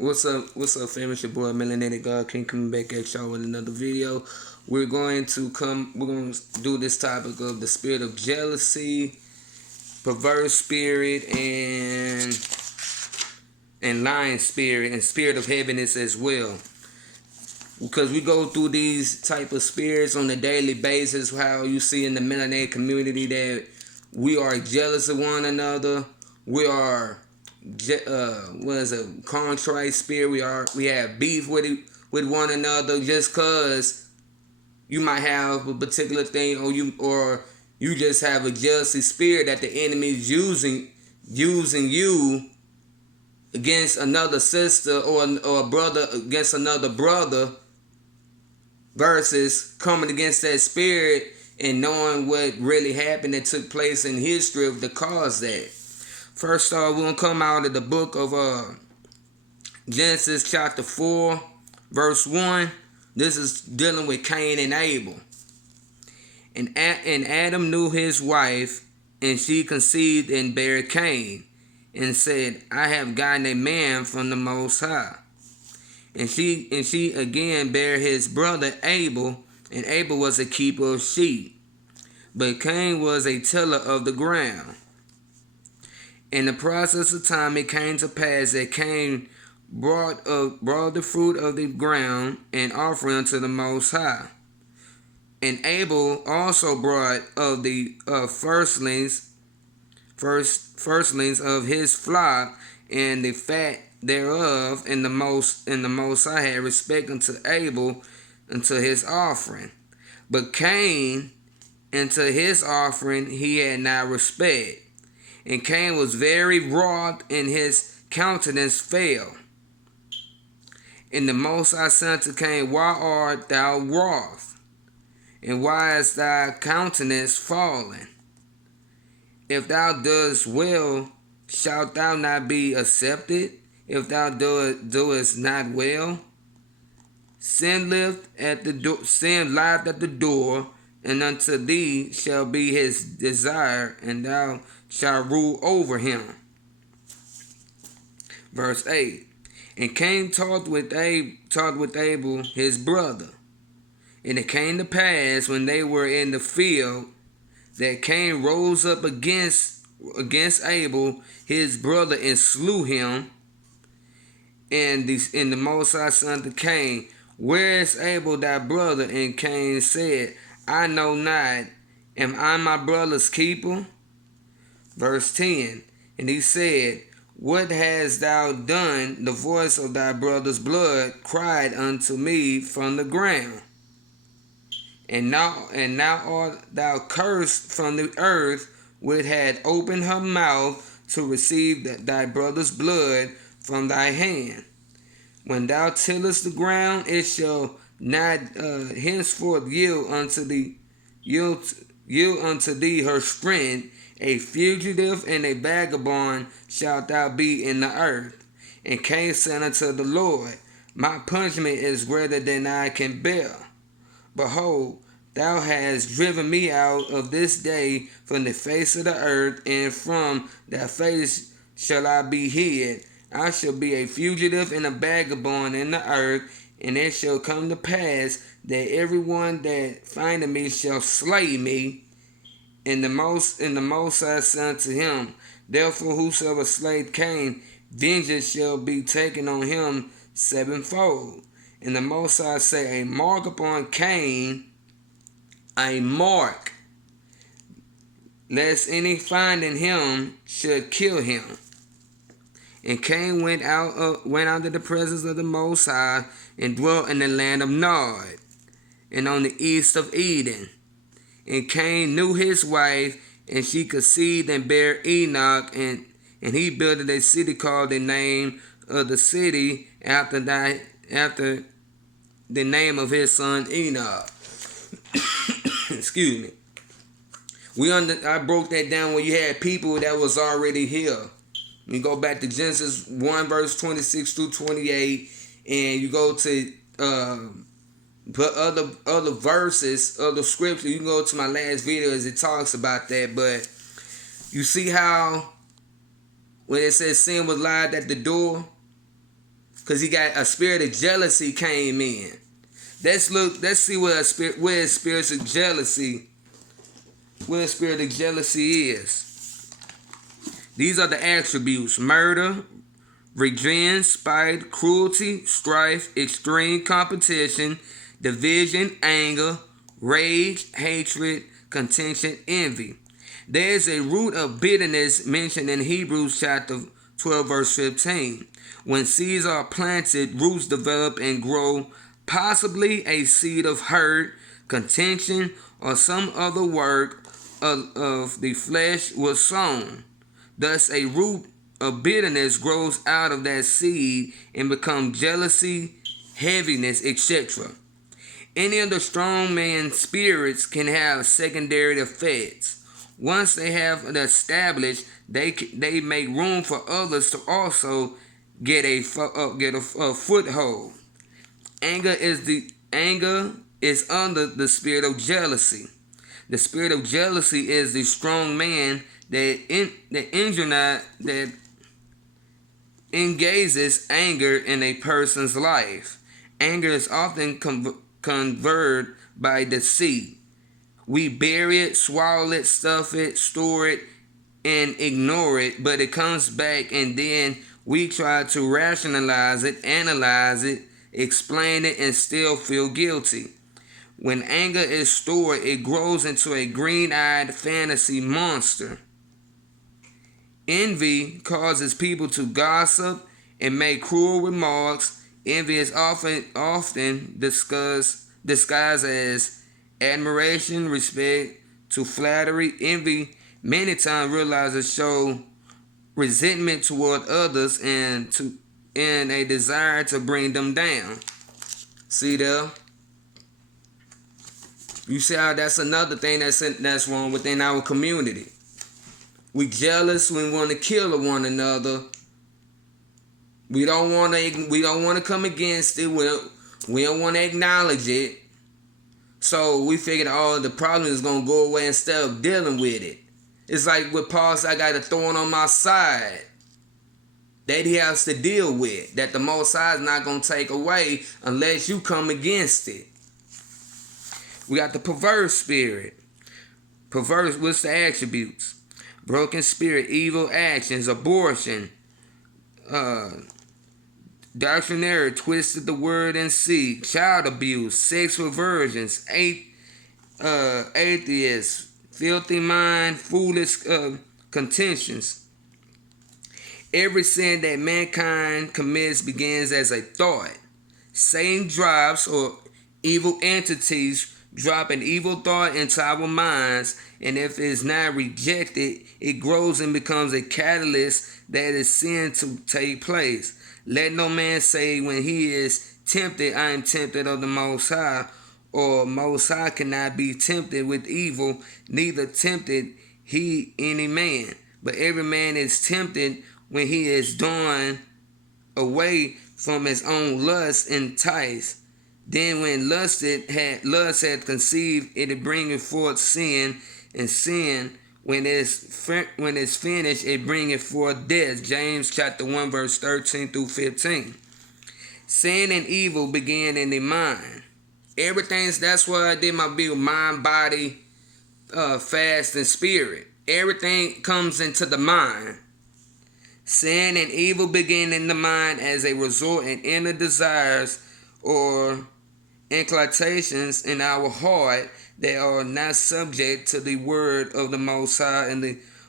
What's up, fam? It's your boy Melanated God King coming back at y'all with another video. We're going to do this topic of the spirit of jealousy, perverse spirit, and lying spirit, and spirit of heaviness as well. Because we go through these type of spirits on a daily basis, how you see in the melanated community that we are jealous of one another. We are what is a contrite spirit. We have beef with one another just cause you might have a particular thing, or you just have a jealousy spirit that the enemy is using you against another sister, or a brother against another brother, versus coming against that spirit and knowing what really happened that took place in history to cause that. First off, we're going to come out of the book of Genesis chapter 4, verse 1. This is dealing with Cain and Abel. And Adam knew his wife, and she conceived and bare Cain, and said, I have gotten a man from the Most High. And she again bare his brother Abel, and Abel was a keeper of sheep, but Cain was a tiller of the ground. In the process of time, it came to pass that Cain brought the fruit of the ground and offering unto the Most High. And Abel also brought of the firstlings of his flock and the fat thereof, and the most High had respect unto Abel unto his offering. But Cain unto his offering he had not respect. And Cain was very wroth, and his countenance fell. And the Most High said unto Cain, Why art thou wroth? And why is thy countenance fallen? If thou doest well, shalt thou not be accepted? If thou doest not well, sin lieth at the door, and unto thee shall be his desire, and thou shalt rule over him. Verse 8. And Cain talked with Abel his brother. And it came to pass, when they were in the field, that Cain rose up against Abel his brother, and slew him. And the Most High said to Cain, Where is Abel thy brother? And Cain said, I know not. Am I my brother's keeper? Verse 10. And he said, What hast thou done? The voice of thy brother's blood cried unto me from the ground. And now art thou cursed from the earth, which had opened her mouth to receive thy brother's blood from thy hand. When thou tillest the ground, it shall not henceforth yield unto thee her strength. A fugitive and a vagabond shalt thou be in the earth. And Cain said unto the Lord, My punishment is greater than I can bear. Behold, thou hast driven me out of this day from the face of the earth, and from thy face shall I be hid. I shall be a fugitive and a vagabond in the earth, and it shall come to pass that everyone that findeth me shall slay me. And the Most High said unto him, Therefore whosoever slayeth Cain, vengeance shall be taken on him sevenfold. And the Most High say, A mark upon Cain, a mark, lest any finding him should kill him. And Cain went out of the presence of the Most High, and dwelt in the land of Nod, and on the east of Eden. And Cain knew his wife, and she conceived and bare Enoch, and he built a city called the name of the city after the name of his son Enoch. Excuse me. I broke that down when you had people that was already here. You go back to Genesis 1 verse 26 through 28, and you go to other verses of the scripture. You can go to my last video as it talks about that. But you see how when it says sin was lied at the door, because he got a spirit of jealousy came in. Let's see what where spirits of jealousy, where spirit of jealousy is. These are the attributes: murder, revenge, spite, cruelty, strife, extreme competition, division, anger, rage, hatred, contention, envy. There is a root of bitterness mentioned in Hebrews chapter 12 verse 15. When seeds are planted, roots develop and grow, possibly a seed of hurt, contention, or some other work of the flesh was sown. Thus a root of bitterness grows out of that seed and becomes jealousy, heaviness, etc. Any of the strong man's spirits can have secondary effects. Once they have established, they make room for others to also get a foothold. Anger is under the spirit of jealousy. The spirit of jealousy is the strong man that engages anger in a person's life. Anger is often converted by deceit. We bury it, swallow it, stuff it, store it, and ignore it, but it comes back, and then we try to rationalize it, analyze it, explain it, and still feel guilty. When anger is stored, it grows into a green-eyed fantasy monster. Envy causes people to gossip and make cruel remarks. Envy is often disguised as admiration, respect, to flattery. Envy many times realizes show resentment toward others and a desire to bring them down. See there? You see how that's another thing that's wrong within our community. We jealous. We want to kill one another. We don't want to come against it. We don't want to acknowledge it. So we figured, the problem is gonna go away instead of dealing with it. It's like with Paul said, I got a thorn on my side that he has to deal with, that the Most High is not gonna take away unless you come against it. We got the perverse spirit. Perverse, what's the attributes? Broken spirit, evil actions, abortion, doctrinary, twisted the word and seed, child abuse, sex perversions, atheists, filthy mind, foolish contentions. Every sin that mankind commits begins as a thought. Satan drops, or evil entities drop an evil thought into our minds, and if it is not rejected, it grows and becomes a catalyst that is sin to take place. Let no man say when he is tempted, I am tempted of the Most High, or Most High cannot be tempted with evil, neither tempted he any man. But every man is tempted when he is drawn away from his own lust enticed. Then when lust had conceived, it bringeth forth sin, and sin, when it's finished, it bringeth forth death. James chapter 1 verse 13 through 15. Sin and evil begin in the mind. That's why I did my big mind, body, fast, and spirit. Everything comes into the mind. Sin and evil begin in the mind as a result in inner desires or inclinations in our heart that are not subject to the word of the Most High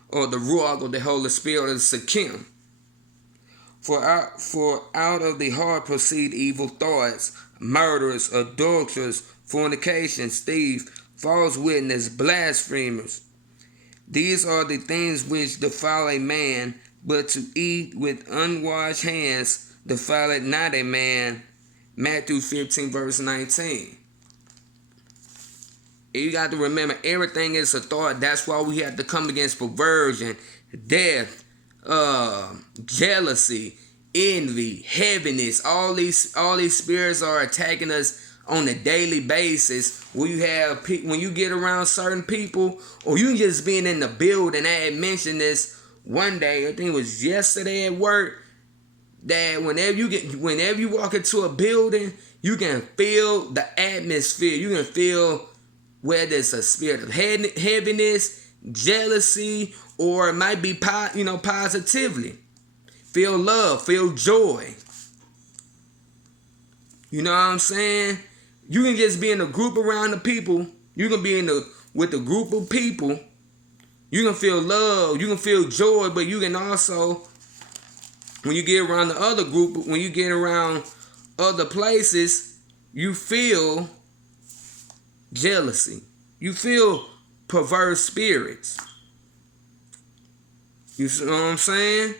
or the Ruach of the Holy Spirit of the Sakim. For out of the heart proceed evil thoughts, murderers, adulterers, fornications, thieves, false witness, blasphemers. These are the things which defile a man, but to eat with unwashed hands defileth not a man. Matthew 15 verse 19. You got to remember, everything is a thought. That's why we have to come against perversion, death, jealousy, envy, heaviness. All these spirits are attacking us on a daily basis. When you get around certain people, or you just being in the building. I had mentioned this one day, I think it was yesterday at work. that whenever you walk into a building, you can feel the atmosphere. You can feel whether it's a spirit of heaviness, jealousy, or it might be positively. Feel love, feel joy. You know what I'm saying? You can just be in a group around the people. You can be with a group of people. You can feel love, you can feel joy, but you can also, when you get around the other group, when you get around other places, you feel jealousy. You feel perverse spirits. You know what I'm saying?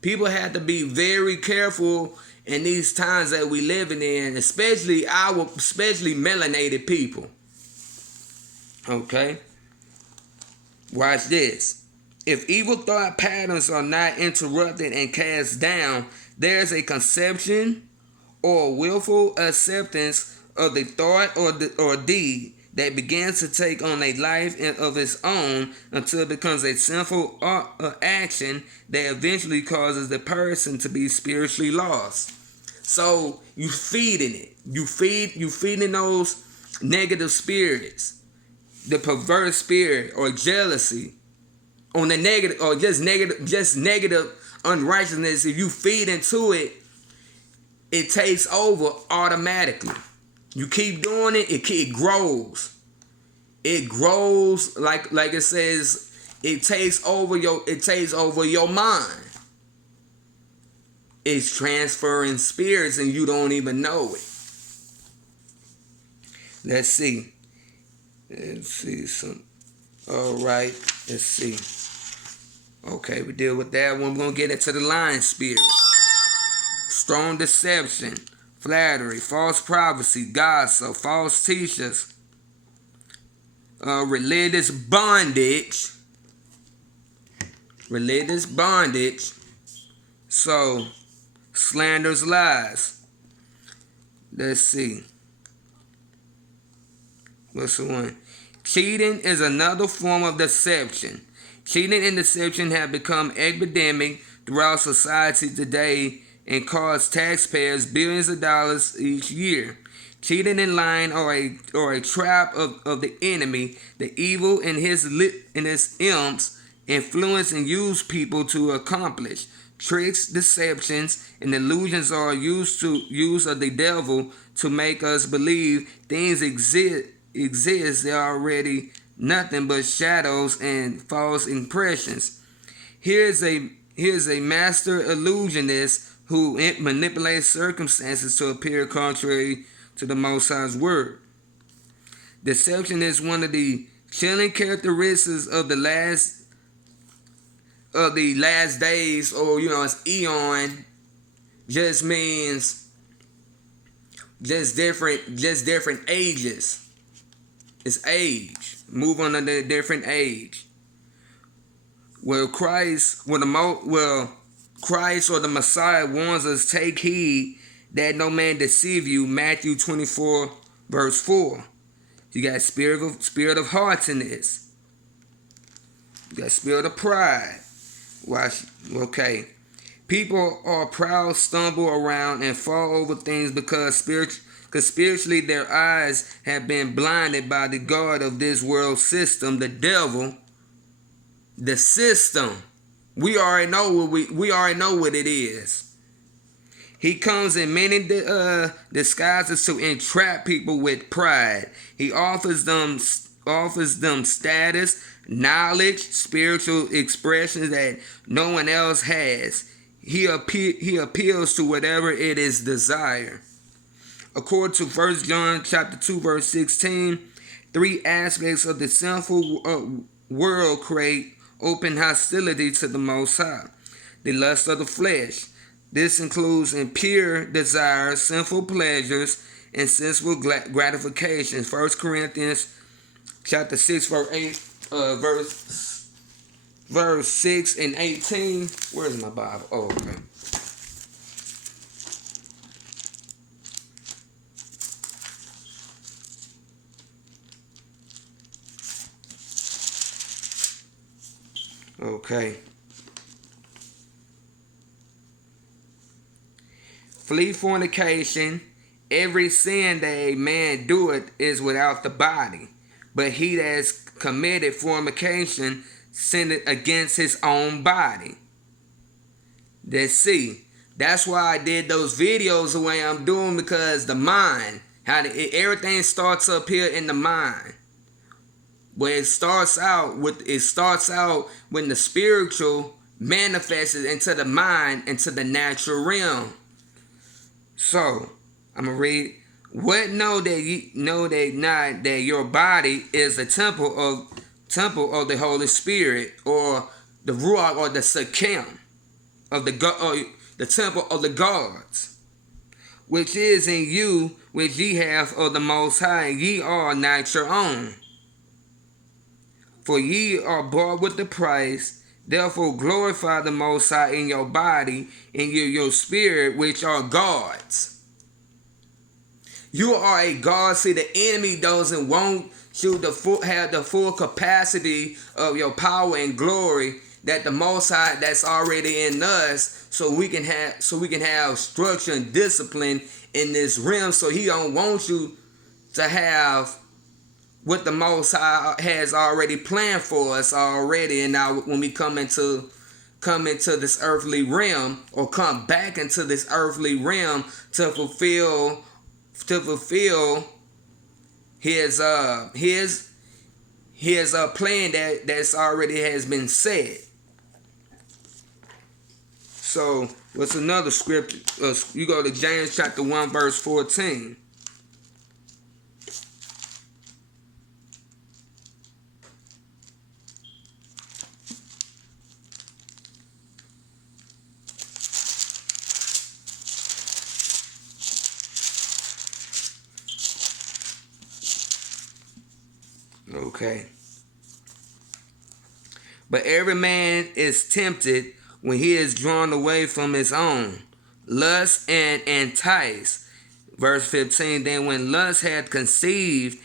People have to be very careful in these times that we living in, especially melanated people. Okay? Watch this. If evil thought patterns are not interrupted and cast down, there's a conception or willful acceptance of the thought or deed that begins to take on a life of its own until it becomes a sinful action that eventually causes the person to be spiritually lost. So you feeding it. You feeding those negative spirits, the perverse spirit or jealousy, on the negative or just negative unrighteousness. If you feed into it, it takes over automatically. You keep doing it, it grows. It grows like it says, it takes over your mind. It's transferring spirits and you don't even know it. Let's see some. All right, let's see. Okay, we deal with that one. We're going to get into the lying spirit. Strong deception, flattery, false prophecy, gossip, false teachers, religious bondage. So, slanders, lies. Let's see. What's the one? Cheating is another form of deception. Cheating and deception have become epidemic throughout society today and cost taxpayers billions of dollars each year. Cheating and lying are a trap of the enemy. The evil and his imps influence and use people to accomplish. Tricks, deceptions, and illusions are used of the devil to make us believe things exist. They are already nothing but shadows and false impressions. Here's a master illusionist who manipulates circumstances to appear contrary to the Most High's word. Deception is one of the chilling characteristics of the last days, or it's eon. Just means just different ages. It's age. Move on to a different age. Christ or the Messiah warns us, take heed that no man deceive you. Matthew 24, verse 4. You got spirit of haughtiness. You got spirit of pride. Watch. Okay. People are proud, stumble around, and fall over things because spiritually their eyes have been blinded by the god of this world system, the devil. The system. We already know what it is. He comes in many disguises to entrap people with pride. He offers them status, knowledge, spiritual expressions that no one else has. He appeals to whatever it is desire. According to 1 John chapter 2, verse 16, 3 aspects of the sinful world create open hostility to the Most High. The lust of the flesh. This includes impure desires, sinful pleasures, and sensual gratifications. 1 Corinthians chapter 6, verse 6 and 18. Where's my Bible? Oh, okay. Okay. Flee fornication. Every sin that a man doeth is without the body, but he that has committed fornication sinneth against his own body. That's why I did those videos the way I'm doing, because the mind, everything starts up here in the mind. Where it starts out when the spiritual manifests into the mind, into the natural realm. So I'm gonna read. What know that ye know that not that your body is a temple of the Holy Spirit, or the Ruach, or the Sakim of the temple of the gods, which is in you, which ye have of the Most High, and ye are not your own. For ye are bought with the price. Therefore glorify the Most High in your body and your spirit, which are God's. You are a God. See, the enemy doesn't want you to have the full capacity of your power and glory that the Most High that's already in us, so we can have structure and discipline in this realm. So he don't want you to have what the Most High has already planned for us already. And now when we come into this earthly realm, or come back into this earthly realm to fulfill his plan that's already has been set. So what's another scripture? You go to James chapter 1 verse 14. Okay. But every man is tempted when he is drawn away from his own lust and enticed. Verse 15, then when lust hath conceived,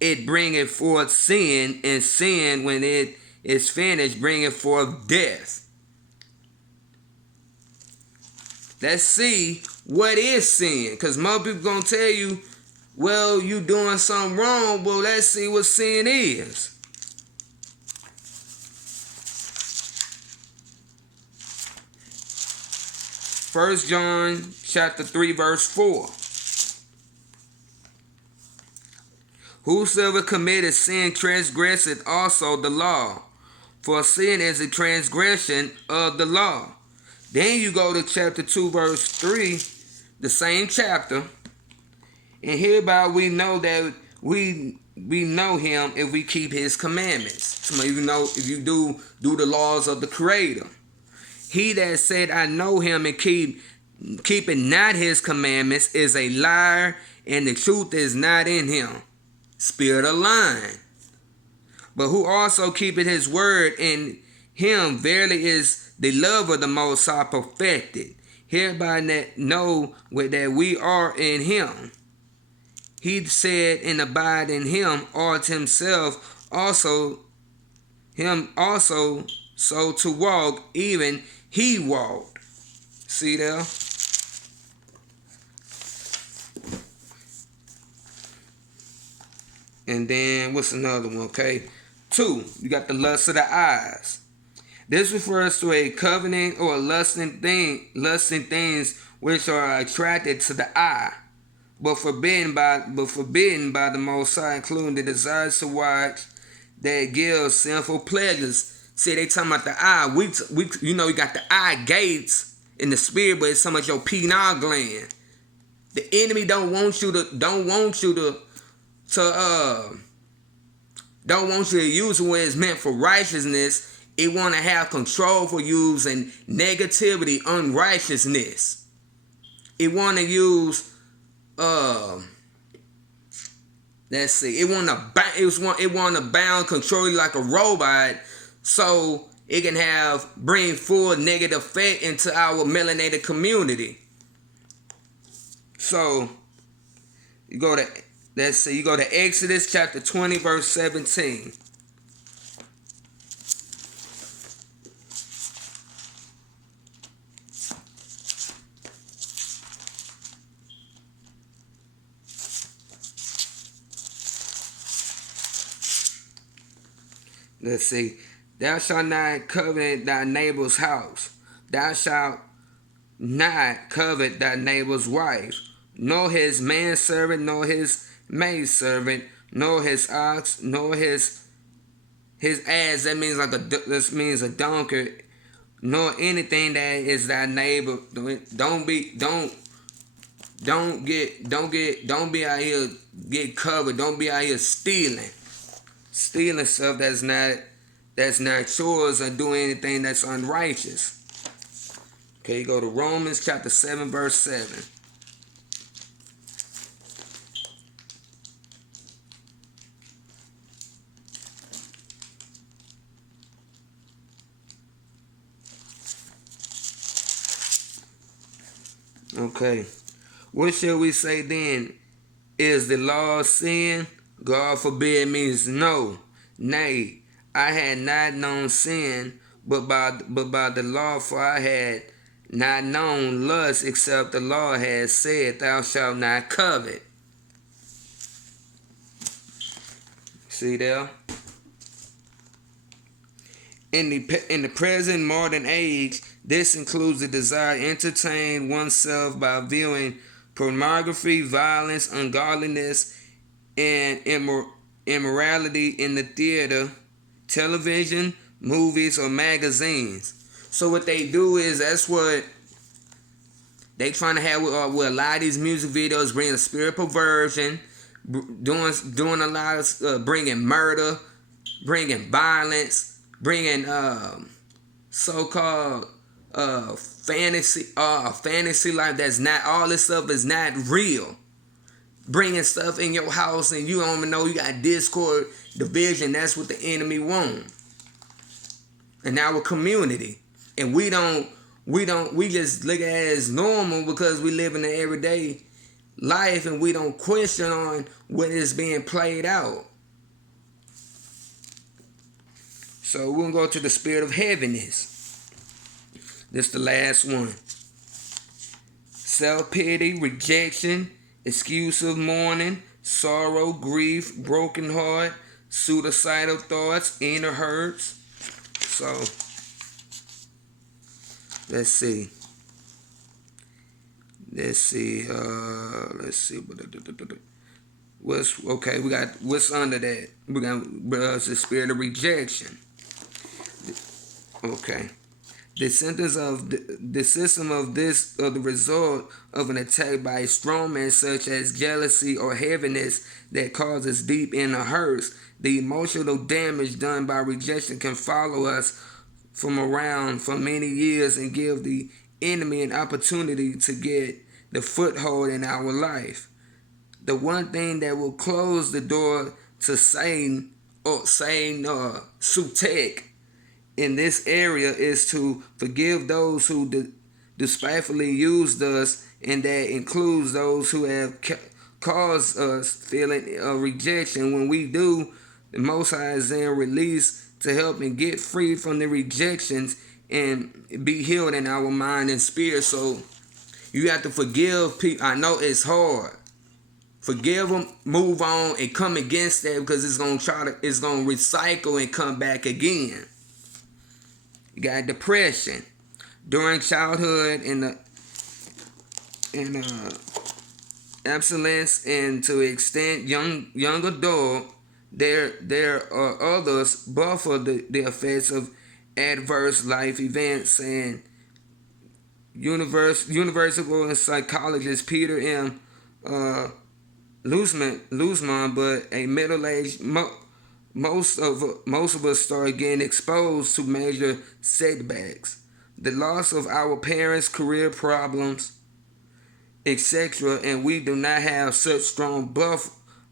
it bringeth forth sin, and sin, when it is finished, bringeth forth death. Let's see, what is sin? Because most people going to tell you, well, you doing something wrong. Well, let's see what sin is. First John chapter 3 verse 4. Whosoever committeth sin transgresseth also the law, for sin is a transgression of the law. Then you go to chapter 2 verse 3, the same chapter. And hereby we know that we know him if we keep his commandments. So if you do the laws of the Creator. He that said, I know him, and keeping not his commandments is a liar, and the truth is not in him. Spirit of lying. But who also keepeth his word, in him verily is the love of the Most High perfected. Hereby know that we are in him. He said, and abide in him, ought himself also so to walk, even he walked. See there? And then what's another one? Okay. 2, you got the lust of the eyes. This refers to a covenant or lusting things which are attracted to the eye, but forbidden by the Most High, including the desires to watch that gives sinful pleasures. See, they talking about the eye. We you got the eye gates in the spirit, but it's so much your pineal gland. The enemy don't want you to use it when it's meant for righteousness. It want to have control for using negativity, unrighteousness. It want to use let's see. It want to bound, control you like a robot, so it can bring full negative effect into our melanated community. So you go to Exodus chapter 20 verse 17. Let's see. Thou shalt not covet thy neighbor's house. Thou shalt not covet thy neighbor's wife, nor his manservant, nor his maidservant, nor his ox, nor his ass. That means this means a donkey, nor anything that is thy neighbor. Don't be out here get covered. Don't be out here stealing stuff that's not yours, or doing anything that's unrighteous. Okay, go to Romans chapter 7, verse 7. Okay. What shall we say then? Is the law sin? God forbid means no. Nay, I had not known sin, but by the law, for I had not known lust, except the law had said, Thou shalt not covet. See there? In the present modern age, this includes the desire to entertain oneself by viewing pornography, violence, ungodliness, and immorality in the theater, television, movies, or magazines. So what they do is, that's what they trying to have with a lot of these music videos, bringing a spirit perversion, doing a lot of bringing murder, bringing violence, bringing so-called fantasy life. That's not, all this stuff is not real. Bringing stuff in your house and you don't even know you got discord, division. That's what the enemy wants in our community. And we just look at it as normal because we live in the everyday life, and we don't question on what is being played out. So we're going to go to the spirit of heaviness. This is the last one. Self-pity, rejection, excuse of mourning, sorrow, grief, broken heart, suicidal thoughts, inner hurts. So, let's see. We got what's under that? We got the spirit of rejection. Okay. The system of the result of an attack by a strong man, such as jealousy or heaviness, that causes deep inner hurts. The emotional damage done by rejection can follow us from around for many years and give the enemy an opportunity to get the foothold in our life. The one thing that will close the door to Satan Sutek in this area is to forgive those who despitefully used us, and that includes those who have caused us feeling of rejection. When we do, the Most High is then released to help and get free from the rejections and be healed in our mind and spirit. So you have to forgive people. I know it's hard. Forgive them, move on, and come against that, because it's gonna recycle and come back again. You got depression during childhood and abstinence, and to extent young adult. There are others buffer the effects of adverse life events, and universal psychologist Peter M. Luzman, but a middle-aged most of us start getting exposed to major setbacks, the loss of our parents, career problems, etc., and we do not have such strong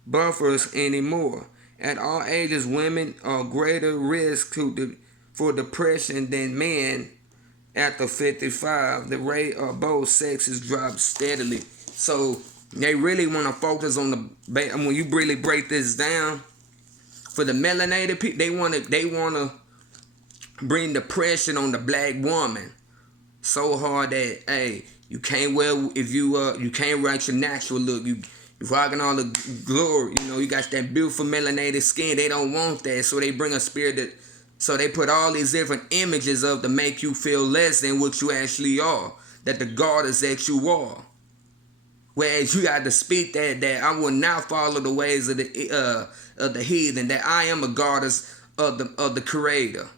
buffers anymore. At all ages, women are greater risk for depression than men. After 55, the rate of both sexes drops steadily. So they really want to focus on when you really break this down, for the melanated people, they want to bring depression on the black woman so hard that, hey, you can't wear, if you can't wear your natural look, rocking all the glory. You got that beautiful melanated skin. They don't want that, so they bring a spirit that. So they put all these different images up to make you feel less than what you actually are. That the goddess that you are. Whereas you got to speak that I will not follow the ways of the heathen. That I am a goddess of the Creator.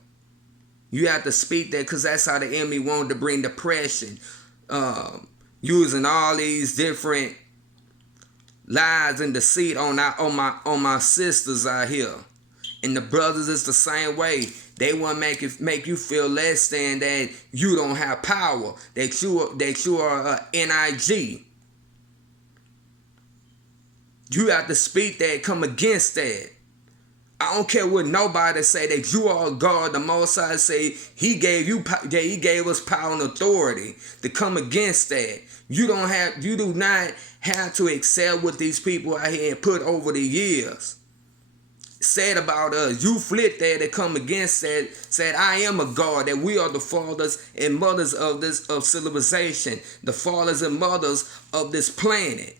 You have to speak that because that's how the enemy wanted to bring depression, using all these different lies and deceit on my sisters out here, and the brothers is the same way. They want to make you feel less than, that you don't have power, that you are NIG. You have to speak that, come against that. I don't care what nobody say, that you are God. The Most High say He gave us power and authority to come against that. You do not have to accept what these people out here put over the years said about us. You flip that and come against that. Said I am a God. That we are the fathers and mothers of civilization, the fathers and mothers of this planet.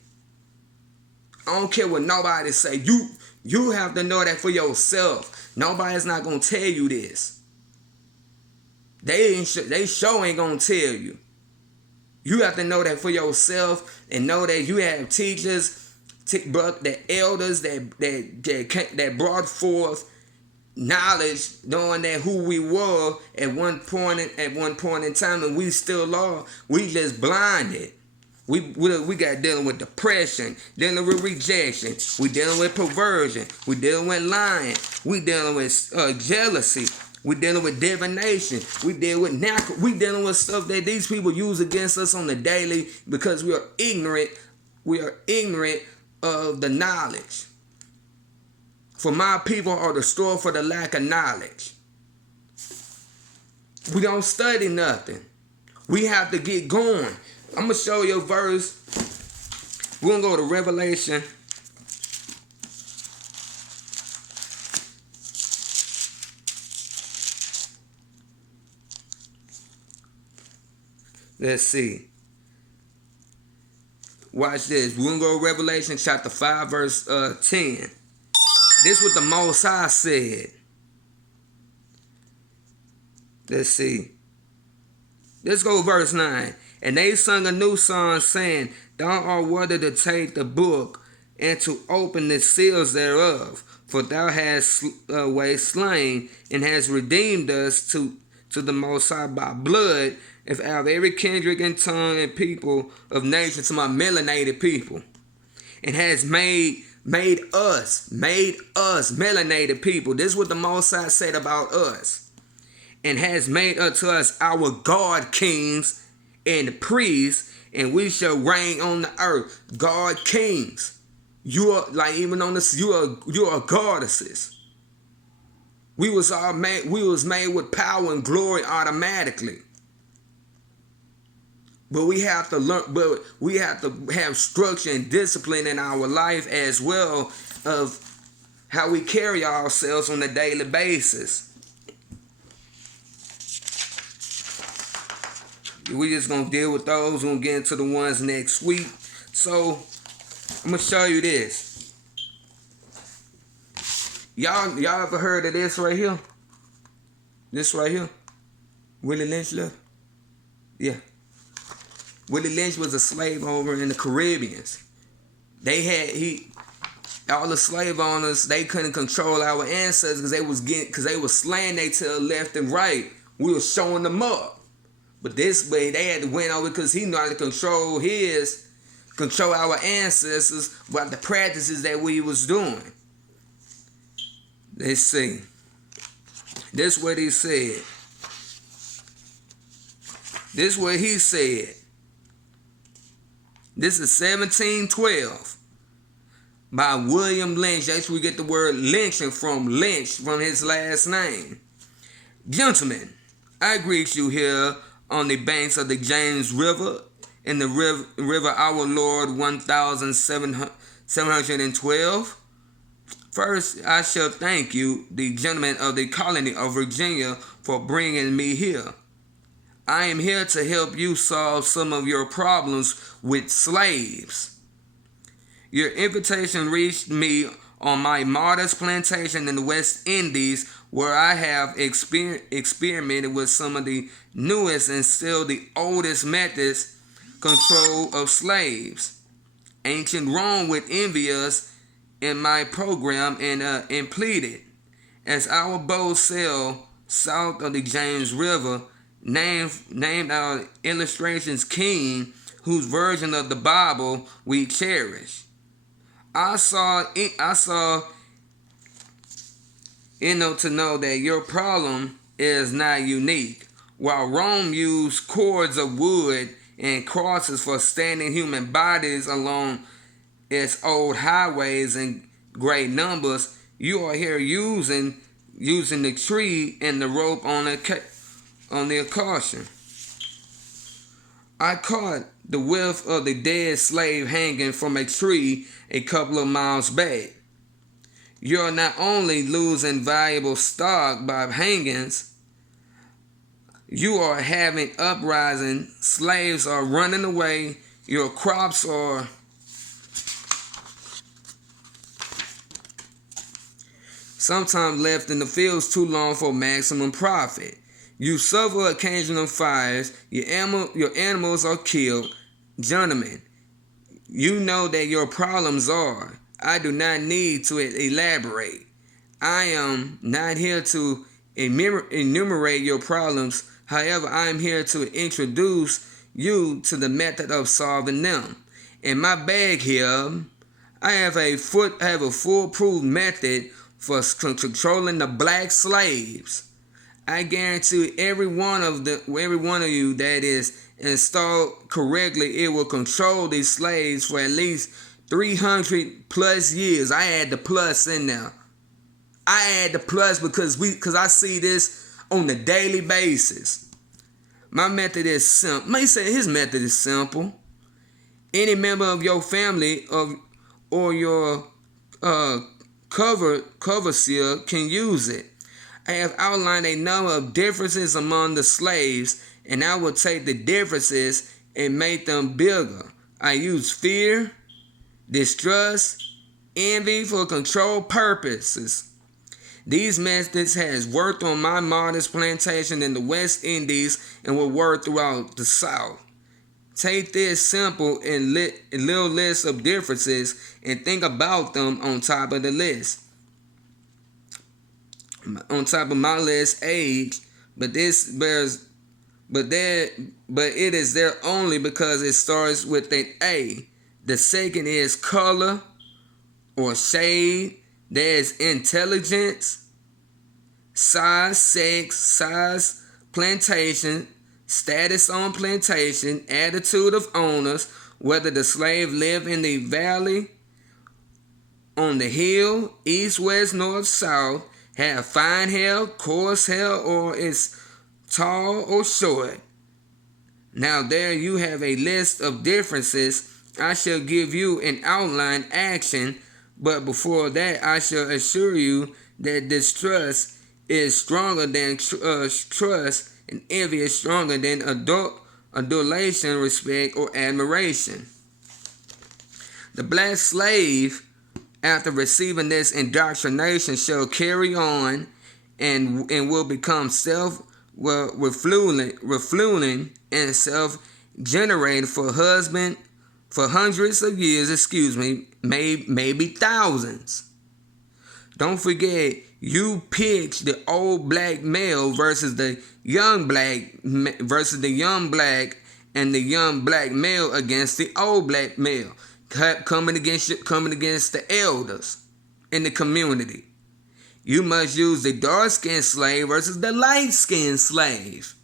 I don't care what nobody say. You have to know that for yourself. Nobody's not gonna tell you this. They sure ain't gonna tell you. You have to know that for yourself, and know that you have teachers, the elders that brought forth knowledge, knowing that who we were at one point in time, and we still are. We just blinded. We got dealing with depression, dealing with rejection, we dealing with perversion, we dealing with lying, we dealing with jealousy, we dealing with divination, we dealing with stuff that these people use against us on the daily, because we are ignorant of the knowledge. For my people are destroyed for the lack of knowledge. We don't study nothing. We have to get going. I'm going to show you a verse. We're going to go to Revelation. Let's see. Watch this. We're going to go to Revelation chapter 5, verse 10. This is what the Most High said. Let's see. Let's go to verse 9. And they sung a new song, saying, Thou art worthy to take the book and to open the seals thereof. For thou hast slain and hast redeemed us to the Most High by blood, if out of every kindred and tongue and people of nations, to my melanated people, and has made us melanated people. This is what the Most High said about us. And has made unto us our God kings and priests, and we shall reign on the earth. God kings. You are like, even on this, you are goddesses. We was made with power and glory automatically. But we have to learn, but we have to have structure and discipline in our life as well, of how we carry ourselves on a daily basis. We just gonna deal with those. We're gonna get into the ones next week. So I'm gonna show you this. Y'all ever heard of this right here? This right here? Willie Lynch left? Yeah. Willie Lynch was a slave owner in the Caribbeans. All the slave owners, they couldn't control our ancestors because they was slaying they to the left and right. We was showing them up. But this way, they had to win over because he knew how to control our ancestors by the practices that we was doing. Let's see. This is what he said. This is what he said. This is 1712 by William Lynch. That's where we get the word lynching from, Lynch, from his last name. Gentlemen, I greet you here on the banks of the James River, in the river our Lord 1712. First, I shall thank you, the gentlemen of the colony of Virginia, for bringing me here. I am here to help you solve some of your problems with slaves. Your invitation reached me on my modest plantation in the West Indies, where I have experimented with some of the newest and still the oldest methods control of slaves. Ancient Rome would envy us in my program and pleaded, as our boat sailed south of the James River, named our illustrations king, whose version of the Bible we cherish. I saw to know that your problem is not unique. While Rome used cords of wood and crosses for standing human bodies along its old highways in great numbers, you are here using the tree and the rope on the caution. I caught the whiff of the dead slave hanging from a tree a couple of miles back. You're not only losing valuable stock by hangings, you are having uprising, slaves are running away, your crops are sometimes left in the fields too long for maximum profit. You suffer occasional fires, your animals are killed. Gentlemen, you know that your problems are. I do not need to elaborate. I am not here to enumerate your problems. However, I am here to introduce you to the method of solving them. In my bag here, I have a foolproof method for controlling the black slaves. I guarantee every one of you that is installed correctly, it will control these slaves for at least 300 plus years. I add the plus in there. I add the plus because I see this on a daily basis. My method is simple. May say his method is simple. Any member of your family or your cover seal can use it. I have outlined a number of differences among the slaves, and I will take the differences and make them bigger. I use fear, distrust, envy for control purposes. These methods has worked on my modest plantation in the West Indies and will work throughout the South. Take this simple and little list of differences and think about them on top of the list. On top of my list, age, but it is there only because it starts with an A. The second is color or shade. There's intelligence, size, sex, size, plantation, status on plantation, attitude of owners, whether the slave lived in the valley, on the hill, east, west, north, south, have fine hair, coarse hair, or is tall or short. Now there you have a list of differences. I shall give you an outline action, but before that I shall assure you that distrust is stronger than trust, and envy is stronger than adulation, respect, or admiration. The black slave, after receiving this indoctrination, shall carry on and will become refueling and self-generated for hundreds of years, maybe thousands. Don't forget, you picked the old black male versus the young black and the young black male against the old black male, coming against the elders in the community. You must use the dark-skinned slave versus the light-skinned slave.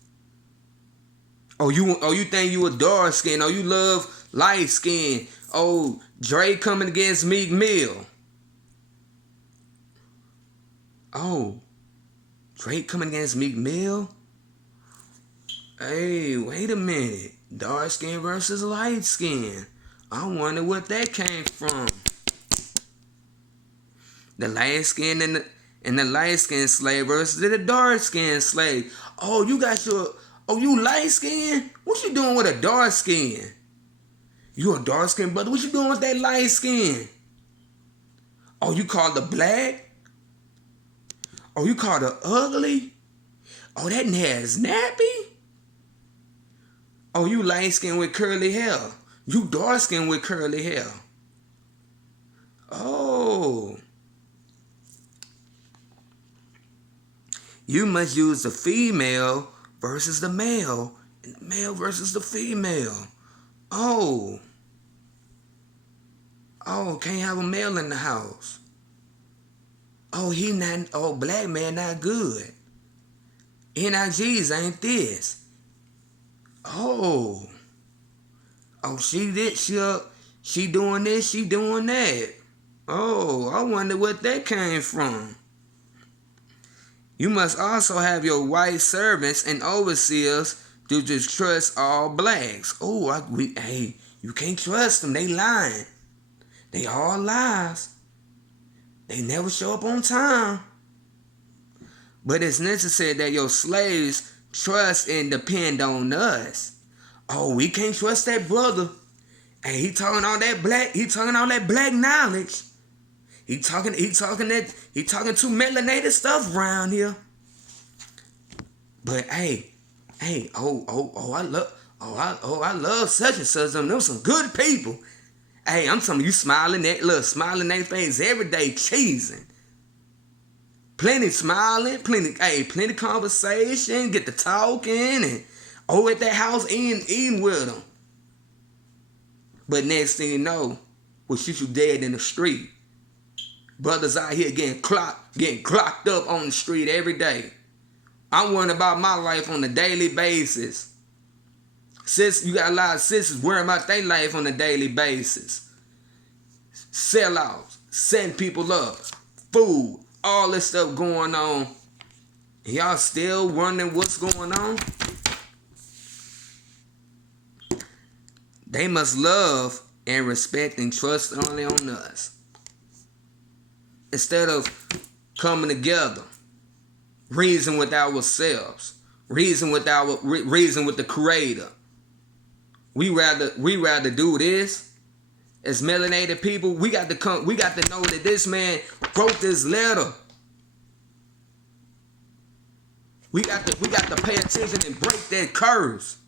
Oh, you think you a dark skin? Oh, you love light skin? Oh, Dre coming against Meek Mill. Oh, Drake coming against Meek Mill? Hey, wait a minute. Dark skin versus light skin. I wonder what that came from. The light skin and the light skin slave versus the dark skin slave. Oh, you light skin? What you doing with a dark skin? You a dark skinned brother. What you doing with that light skin? Oh, you called the black? Oh, you called her ugly? Oh, that hair's nappy? Oh, you light skinned with curly hair. You dark skinned with curly hair. Oh. You must use the female versus the male. And the male versus the female. Oh. Oh, can't have a male in the house. Oh, black man not good. NIGs ain't this. Oh. Oh, she doing this, she doing that. Oh, I wonder what that came from. You must also have your white servants and overseers to just trust all blacks. Oh, hey, you can't trust them. They lying. They all lies. They never show up on time. But it's necessary that your slaves trust and depend on us. Oh, we can't trust that brother. Hey, he talking all that black knowledge. He talking too melanated stuff around here. But hey, I love such and such. Them some good people. Hey, I'm telling you, smiling their face every day, cheesing. Plenty smiling, plenty conversation, get to talking, and at that house eating with them. But next thing you know, we'll shoot you dead in the street. Brothers out here getting clocked up on the street every day. I'm worrying about my life on a daily basis. You got a lot of sisters worrying about their life on a daily basis. Sellouts, setting people up, food, all this stuff going on. Y'all still wondering what's going on? They must love and respect and trust only on us. Instead of coming together, reason with ourselves, reason with the Creator. We rather do this. As melanated people, we got to know that this man wrote this letter. We got to pay attention and break that curse.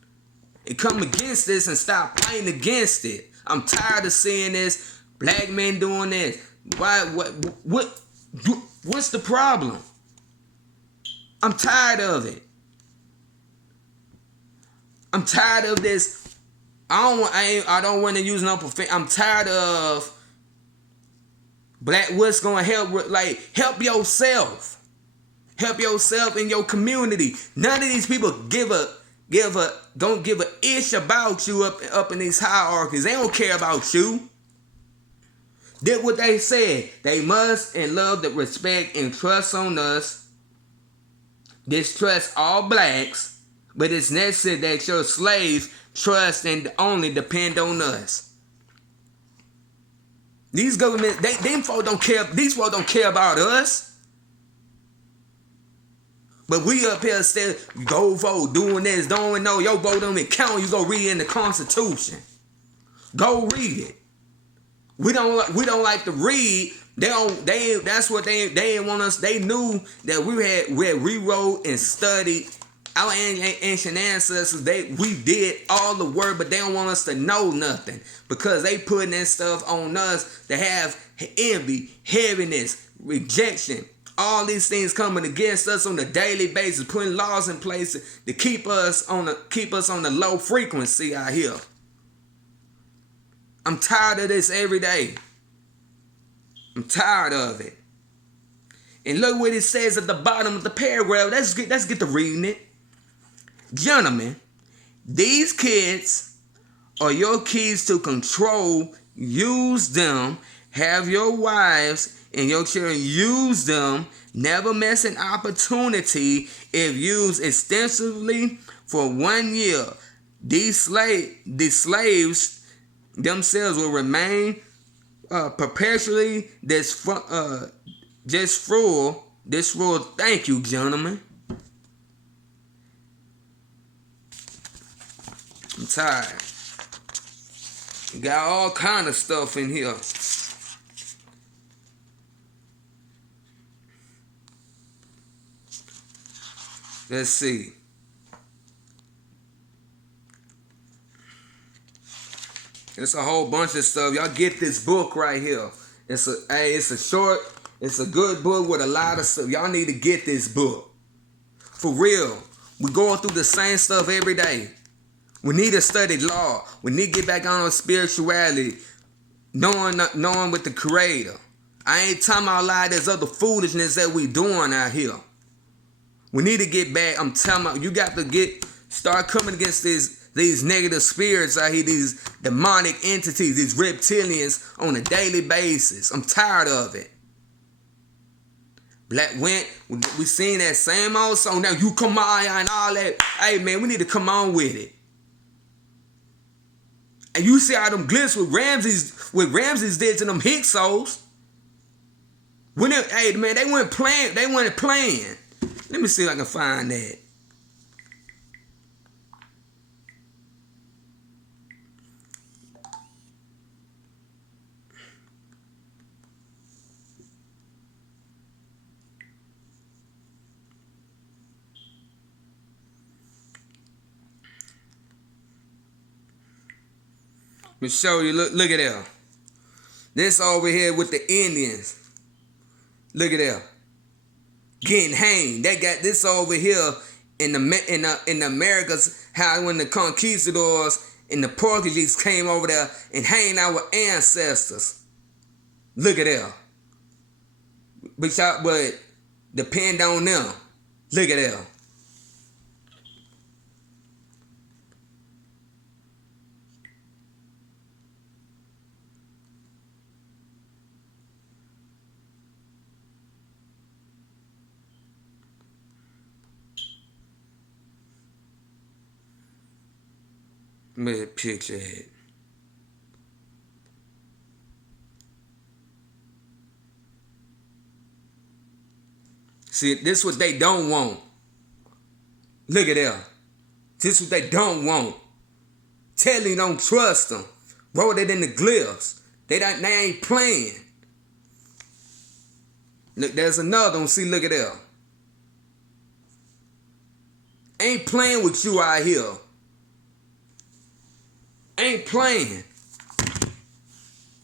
And come against this and stop fighting against it. I'm tired of seeing this. Black men doing this. What's the problem? I'm tired of it. I'm tired of this. I don't want to use no profanity. I'm tired of black. What's gonna help? Help yourself. Help yourself in your community. None of these people don't give a ish about you up in these hierarchies. They don't care about you. Did what they said. They must and love the respect and trust on us. Distrust all blacks, but it's necessary that your slaves trust and only depend on us. These governments, them folk don't care. These folk don't care about us. But we up here still go vote, doing this, don't know your vote don't even count. You go read it in the Constitution. Go read it. We don't like to read. That's what they didn't want us. They knew that we rewrote and studied our ancient ancestors. We did all the work, but they don't want us to know nothing because they putting that stuff on us to have envy, heaviness, rejection. All these things coming against us on a daily basis, putting laws in place to keep us on the low frequency out here. I'm tired of this every day. I'm tired of it. And look what it says at the bottom of the paragraph. Let's get to reading it. Gentlemen, these kids are your keys to control. Use them. Have your wives and your children use them. Never miss an opportunity if used extensively for 1 year. These slaves themselves will remain perpetually disfrual. Thank you, gentlemen. I'm tired. Got all kind of stuff in here. Let's see. It's a whole bunch of stuff. Y'all get this book right here. It's a good book with a lot of stuff. Y'all need to get this book. For real. We're going through the same stuff every day. We need to study law. We need to get back on our spirituality. Knowing with the Creator. I ain't talking about a lot of this other foolishness that we doing out here. We need to get back. I'm telling you, you got to start coming against these negative spirits out here, these demonic entities, these reptilians on a daily basis. I'm tired of it. We seen that same old song. Now you come on and all that. Hey man, we need to come on with it. And you see how them glitz with Ramses did to them Hyksos. Hey man, they weren't playing. They weren't playing. Let me see if I can find that. Let me show you. Look at that. This over here with the Indians. Look at that. Getting hanged. They got this over here in the Americas. How when the conquistadors and the Portuguese came over there and hanged our ancestors. Look at that. But depend on them. Look at that. Let me picture it. See, this is what they don't want. Look at that. This is what they don't want. Tell you don't trust them. Wrote it in the glyphs. They ain't playing. Look, there's another one. See, look at that. Ain't playing with you out here. Ain't playing.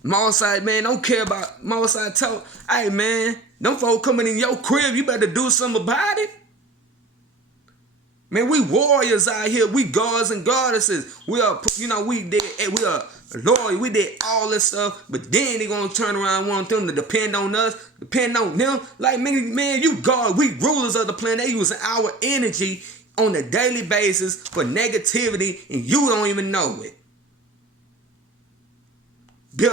Mossad, man, don't care about Mossad talk. Hey, man, them folk coming in your crib, you better do something about it. Man, we warriors out here. We gods and goddesses. We are, we are loyal. We did all this stuff, but then they gonna turn around and want them to depend on us, depend on them. Like, man, you God, we rulers of the planet. They using our energy on a daily basis for negativity, and you don't even know it.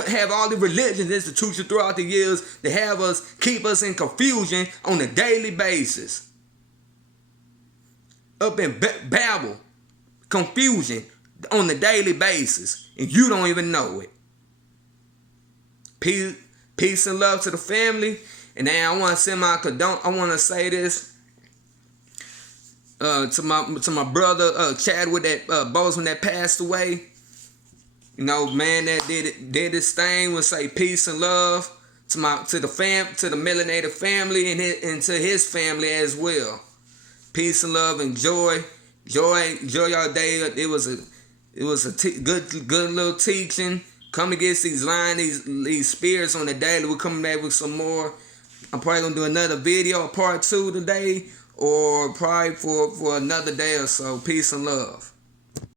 Have all the religions, institutions throughout the years to have us, keep us in confusion on a daily basis. Up in babble, confusion on a daily basis, and you don't even know it. Peace and love to the family. And then I want to send my I want to say this to my brother Chadwick, that Bozeman that passed away. You know, man, that did his thing. Would say peace and love to the melanated family and to his family as well. Peace and love and joy y'all day. It was a good little teaching. Come against these spirits on the daily. We're coming back with some more. I'm probably gonna do another video, part 2 today, or probably for another day or so. Peace and love.